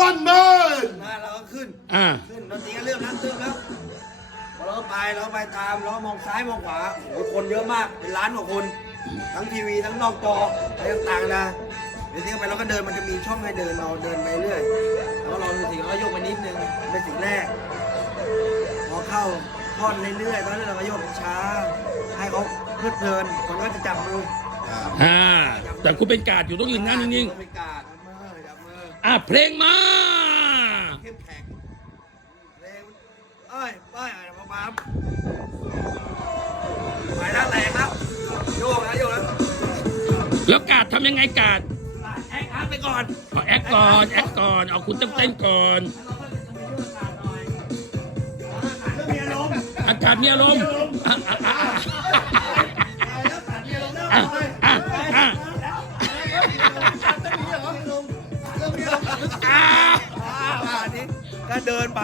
รันแมนนะเราก็ขึ้น อ่า ขึ้นดนตรีก็เริ่มแล้วเริ่มแล้วพอเราก็ไปเราก็ไปตามเราก็มองซ้ายมองขวาโอ้โหคนเยอะมากเป็นล้านกว่าคน ทั้งทีวีทั้งนอกจออะไรต่างๆนะเดี๋ยวนี้ไปเราก็เดินมันจะมีช่องให้เดินเราเดินไปเรื่อยแล้วเราดูสิเราก็โยกไปนิดนึงเป็นสิ่งแรก พอเข้าท่อนเรื่อยๆตอนนั้นเราก็โยกช้า ให้เขาเพลิดเพลินคนก็จะจับมืออ่า แต่คุณเป็นการดอยู่ต้องยืนหน้านิ่งๆไม่กล้าจั เพลงมาเข้มแข็งเร็วเอ้ยไปไอ้มาไปแล้วแรงแล้วโยกนะโยกนะแล้วกาดทำยังไงการดแอคอาร์ตไปก่อนเอาแอคก่อนแอคก่อนเอาคุณต้องเต้นก่อนเรื่องมีอารมณ์อากาศมีอารมณ์ อะอ่าอันนี้ก็เดินไป